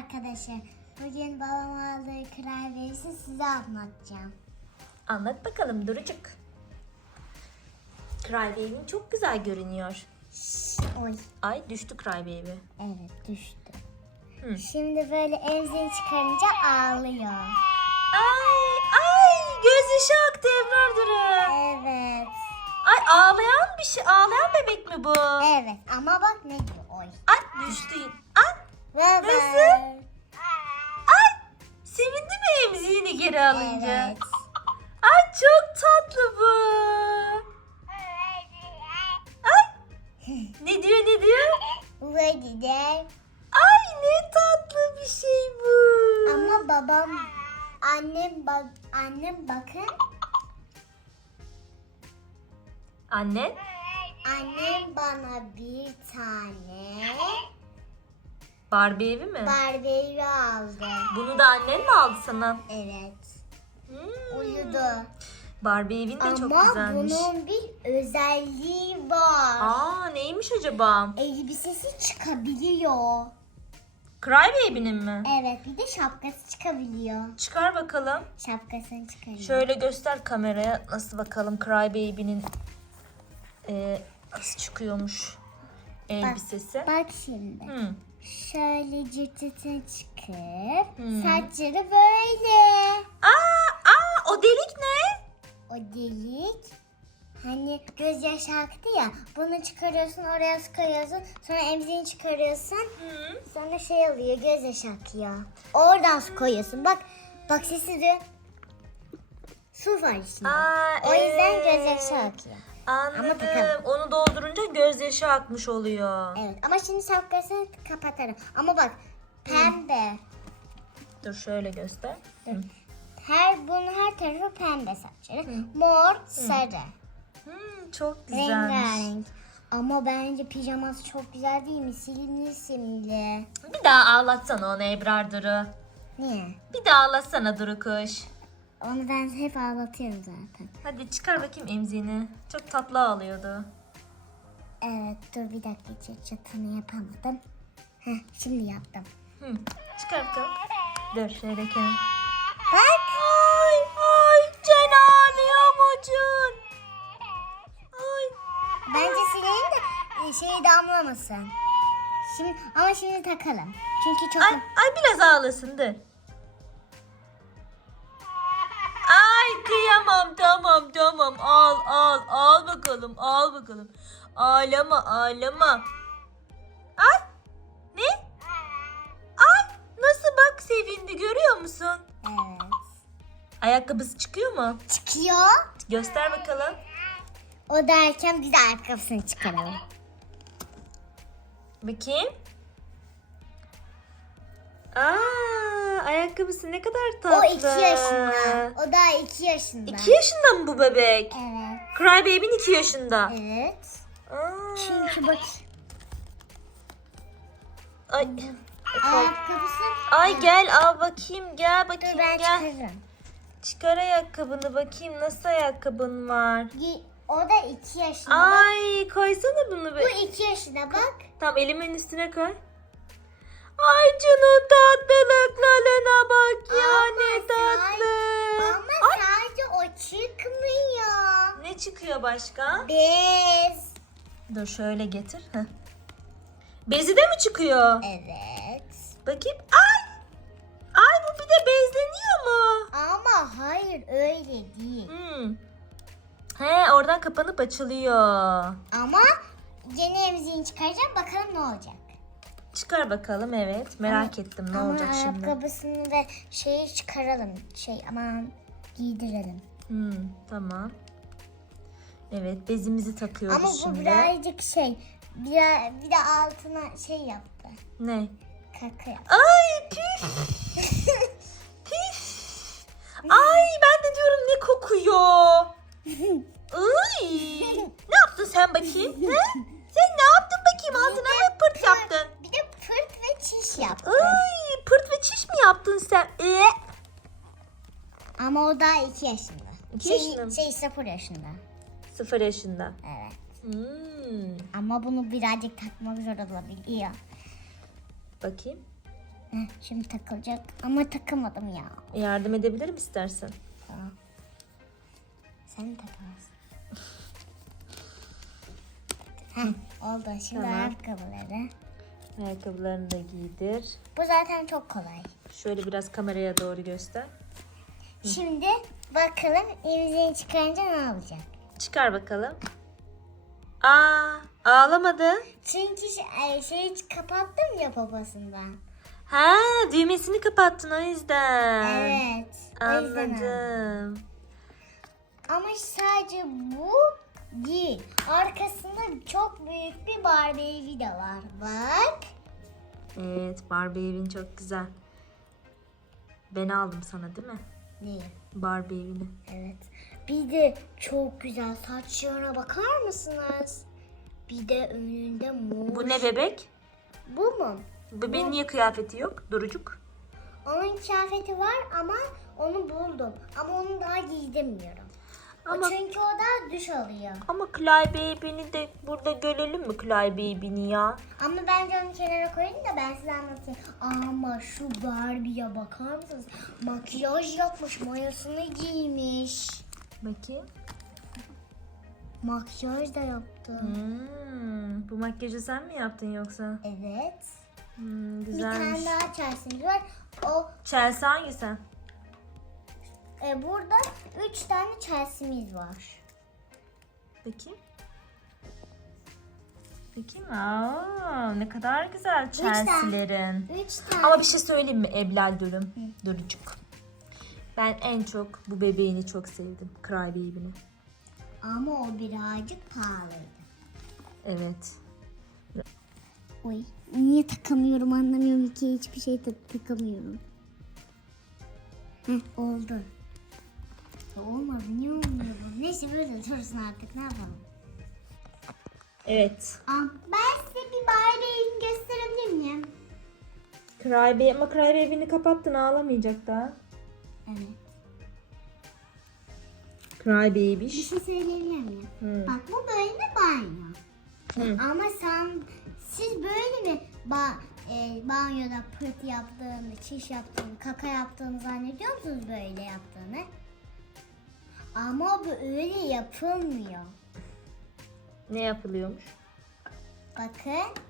arkadaşlar. Bugün babam aldığı kurabiyesi size anlatacağım. Anlat bakalım Durucuk. Crybaby'nin çok güzel görünüyor. Oy. Ay düştü Crybaby. Evet düştü. Hı. Şimdi böyle emzini çıkarınca ağlıyor. Ay ay gözyaşı aktı Ebrar Duru. Evet. Ay ağlayan bir şey ağlayan bebek mi bu? Evet ama bak ne diyor oy. Ay düştü. Nasıl? ay sevindi mi emziğini geri alınca? Evet. Ay çok tatlı bu. Ay ne diyor ne diyor? De. Ay ne tatlı bir şey bu. Ama babam annem bak annem bakın Anne annem bana bir tane Barbie evi mi? Barbie aldı. Bunu da annen mi aldı sana? Evet. Hmm. Uyudu. Barbie evin de çok Ama güzelmiş. bunun bir özelliği var. Aa neymiş acaba? Elbisesi çıkabiliyor. Crybaby'nin mi? Evet bir de şapkası çıkabiliyor. Çıkar bakalım. Şapkasını çıkarıyor. Şöyle göster kameraya nasıl bakalım Crybaby'nin e, nasıl çıkıyormuş elbisesi. Bak şimdi. Hmm. Şöyle cırtıtı çıkıp Hmm. saçları böyle. Aa, aa o delik ne? O delik hani gözyaşı aktı ya bunu çıkarıyorsun oraya koyuyorsun sonra emziğini çıkarıyorsun Hmm. sonra şey oluyor gözyaşı akıyor. Oradan su koyuyorsun bak bak sesi de su var içinde. Aa, o yüzden evet. gözyaşı akıyor. Anladım. takalım. Onu doldurunca gözyaşı akmış oluyor. Evet ama şimdi şapkasını kapatarım. Ama bak pembe. Dur şöyle göster. Hı. Her bunun her tarafı pembe saçları. Mor, sarı. Hmm, çok güzelmiş. Rengarenk. Ama bence pijaması çok güzel değil mi? Silimli simli. Bir daha ağlatsana onu Ebrar Duru. Niye? Bir daha ağlatsana Duru kuş. Onu ben hep ağlatıyorum zaten. Hadi çıkar bakayım emziğini. Çok tatlı ağlıyordu. Evet dur bir dakika çıt çıtını yapamadım. Heh, şimdi yaptım. Hı. Çıkar bakalım. Dur şöyle kenara. Bak. Ay ay Cen ağlıyor mucun. Ay. Bence sileyim de şey damlamasın. Şimdi, ama şimdi takalım. Çünkü çok... Ay, ay biraz ağlasın dur. Bakalım al bakalım. Ağlama ağlama. Ay ne? Ay nasıl bak sevindi görüyor musun? Evet. Ayakkabısı çıkıyor mu? Çıkıyor. Göster bakalım. O derken biz de ayakkabısını çıkaralım. Bakayım. Aa, ayakkabısı ne kadar tatlı. O iki yaşında. O daha iki yaşında. İki yaşında mı bu bebek? Evet. Crybaby'nin iki yaşında. Evet. Aa, Çünkü bak ay, ayakkabısı... ay gel al bakayım gel bakayım ben gel. çıkarırım. Çıkar ayakkabını bakayım nasıl ayakkabın var. O da iki yaşında. Bak, Ay koysana bunu be. bu iki yaşında bak. Tamam elimin üstüne koy. Ay şunun tatlılıklarına bak ya Ama ne sen- tatlı. Ama sadece o çıkmıyor. Ne çıkıyor başka? Bez. Dur şöyle getir. Heh. Bezi de mi çıkıyor? Evet. Bakayım. Ay! Ay bu bir de bezleniyor mu? Ama hayır öyle değil. Hmm. He oradan kapanıp açılıyor. Ama yeni emziğini çıkaracağım bakalım ne olacak. Çıkar bakalım evet. Merak ettim ne Ama olacak şimdi. ayakkabısını ve şeyi çıkaralım. Şey aman giydirelim. Hmm, tamam. Evet bezimizi takıyoruz Ama bu şimdi. birazcık şey bir, bir de altına şey yaptı. Ne? Kaka yaptı. Ay püf. püf. Ay ben de diyorum ne kokuyor. Ay. Ne yaptın sen bakayım? He? Sen ne yaptın bakayım? Ağzına mı pırt yaptın? Bir de pırt ve çiş yaptı. Ay pırt ve çiş mi yaptın sen? Ee? Ama o daha iki yaşında. İki şey, yaşında mı? Şey sıfır yaşında. Sıfır yaşında. Evet. Hmm. Ama bunu birazcık takmak zor olabiliyor. Bakayım. Heh, şimdi takılacak ama takamadım ya. Yardım edebilirim istersen. Tamam. Sen takarsın. Heh, oldu. Şimdi Tamam. ayakkabıları. Ayakkabılarını da giydir. Bu zaten çok kolay. Şöyle biraz kameraya doğru göster. Şimdi bakalım imzayı çıkarınca ne olacak? Çıkar bakalım. Aa, ağlamadı. Çünkü şey, şeyi kapattım ya babasından. Ha, düğmesini kapattın o yüzden. Evet. yüzden. Anladım. Ama sadece bu değil. Arkasında çok büyük bir Barbie evi de var. Bak. Evet, Barbie evin çok güzel. Ben aldım sana değil mi? Ne? Barbie evini. Evet. Bir de çok güzel saçlarına bakar mısınız? Bir de önünde mor. Bu ne bebek? Bu mu? Bebeğin niye kıyafeti yok? Durucuk. Onun kıyafeti var ama onu buldum. Ama onu daha giydirmiyorum. O Ama çünkü o da duş alıyor. ama Clay Baby'ni de burada görelim mi Clay Baby'ni ya? Ama bence onu kenara koyayım da ben size anlatayım. Ama şu Barbie'ye bakar mısınız? Makyaj yapmış, mayasını giymiş. Bakayım. Makyaj da yaptı. Hmm, bu makyajı sen mi yaptın yoksa? Evet. Hmm, Bir güzelmiş. tane daha Chelsea'miz var. O Chelsea hangisi? e, burada üç tane Chelsea'miz var. Bakayım. Bakayım. Aa, ne kadar güzel. Chelsea'lerin. Üç tane. Ama bir şey söyleyeyim mi Eblal Dürüm? Durucuk. Ben en çok bu bebeğini çok sevdim. Cry Baby'ni. Ama o birazcık pahalıydı. Evet. Oy. Niye takamıyorum anlamıyorum ki hiçbir şey tak- takamıyorum. Heh oldu. Olmadı niye olmuyor bu? Neyse böyle dursun artık ne yapalım. Evet. Aa, ben size bir Barbie'yi gösterebilir miyim? Cry Baby ama Cry Baby'ni kapattın ağlamayacak daha. Evet. Cry Bir şey söyleyebilir miyim? Hı. Bak bu böyle banyo. Hı. Ama sen siz böyle mi ba, e, banyoda pırt yaptığını, çiş yaptığını, kaka yaptığını zannediyor musunuz böyle yaptığını? Ama bu öyle yapılmıyor. Ne yapılıyormuş? Bakın.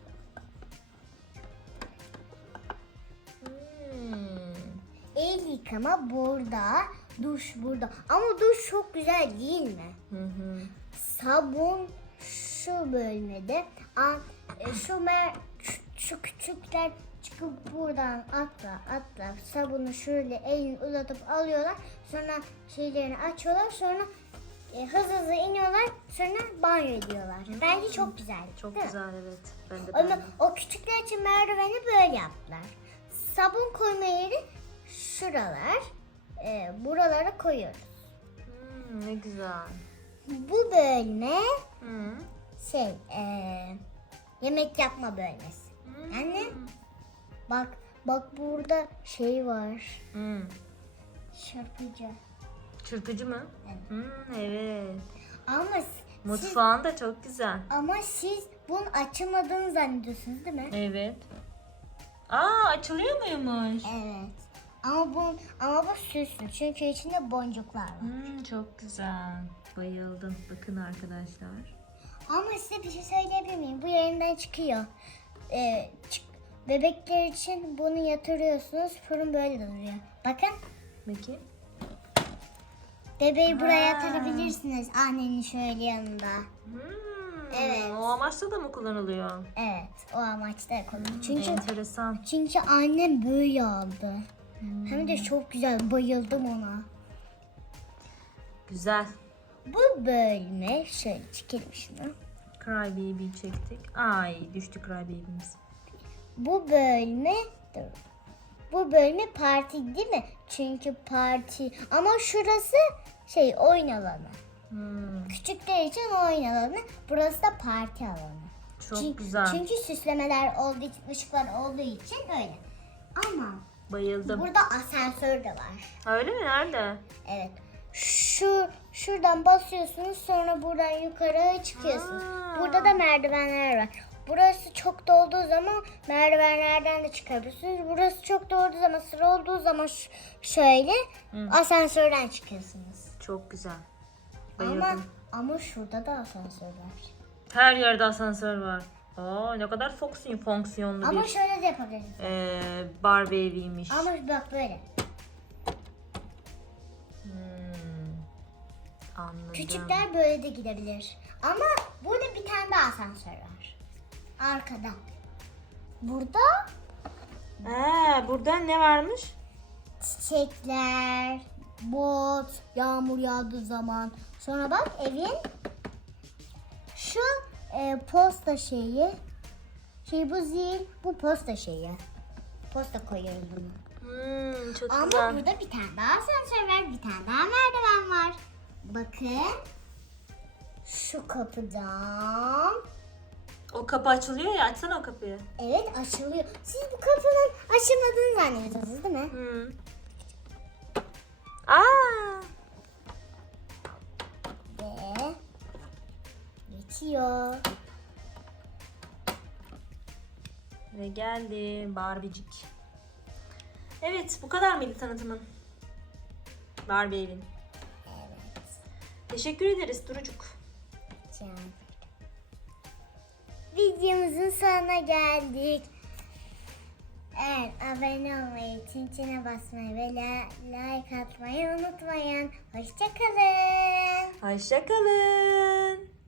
El yıkama burada, duş burada. Ama duş çok güzel değil mi? Hı hı. Sabun şu bölmede. E, şu mer şu, küçükler çıkıp buradan atla atla sabunu şöyle elini uzatıp alıyorlar. Sonra şeylerini açıyorlar. Sonra e, hızlı hızlı iniyorlar. Sonra banyo ediyorlar. Bence çok güzel. Çok değil mi? güzel evet. Ben de Ama o küçükler için merdiveni böyle yaptılar. Sabun koyma yeri şuralar. E, buralara koyuyoruz. Hmm, ne güzel. Bu bölme Hı. şey eee, yemek yapma bölmesi. Hmm. Anne bak bak burada şey var. Hmm. Çırpıcı. Çırpıcı mı? Evet. Hmm, evet. Ama siz, Mutfağın da çok güzel. ama siz bunun açılmadığını zannediyorsunuz değil mi? Evet. Aa açılıyor muymuş? Evet. Ama bu ama bu süslü çünkü içinde boncuklar var. Hmm, çok güzel. Bayıldım. Bakın arkadaşlar. Ama size bir şey söyleyebilir miyim? Bu yerinden çıkıyor. Ee, çık- bebekler için bunu yatırıyorsunuz. Fırın böyle duruyor. Bakın. Peki. Bebeği buraya Ha. yatırabilirsiniz annenin şöyle yanında. Hmm, Evet. O amaçla da mı kullanılıyor? Evet o amaçla kullanıyor. Çünkü Enteresan. çünkü annem böyle aldı. Hem de çok güzel bayıldım ona. Güzel. Bu bölme şöyle çekelim şunu. Cry Baby çektik. Ay düştü Cry Baby'miz. Bu bölme dur. Bu bölme parti değil mi? Çünkü parti ama şurası şey oyun alanı. Hmm, Küçükler için oyun alanı. Burası da parti alanı. çok Çün- güzel. Çünkü süslemeler olduğu için, ışıklar olduğu için öyle. Ama Bayıldım. burada asansör de var. Öyle mi? Nerede? Evet. Şu şuradan basıyorsunuz sonra buradan yukarı çıkıyorsunuz. Aa. Burada da merdivenler var. burası çok dolduğu zaman merdivenlerden de çıkabilirsiniz. Burası çok dolduğu zaman sıra olduğu zaman şöyle Hı. asansörden çıkıyorsunuz. Çok güzel. Ama Bayıldım. ama şurada da asansör var. Her yerde asansör var. Aa ne kadar fonksiyon, fonksiyonlu Ama bir şöyle de yapabiliriz. ee, Barbie eviymiş. Ama bak böyle. Hmm. Anladım. Küçükler böyle de gidebilir. Ama burada bir tane daha asansör var. Arkada. Burada Aa, burada ne varmış? çiçekler, bot, yağmur yağdığı zaman. Sonra bak evin e, posta şeyi. Şey bu zil, bu posta şeyi. Posta koyuyoruz bunu. Hmm, çok Ama güzel. burada bir tane daha asansör var, bir tane daha merdiven var. Bakın. Şu kapıdan. O kapı açılıyor ya açsana o kapıyı. Evet açılıyor. Siz bu kapının açılmadığını zannediyorsunuz değil mi? Hmm. Geçiyor. ve geldi Barbie'cik. Evet bu kadar mıydı tanıtımın? Barbie evin. Evet. Teşekkür ederiz Durucuk. Can. Videomuzun sonuna geldik. Evet, abone olmayı, çinçine basmayı ve like atmayı unutmayın. Hoşçakalın. Hoşçakalın.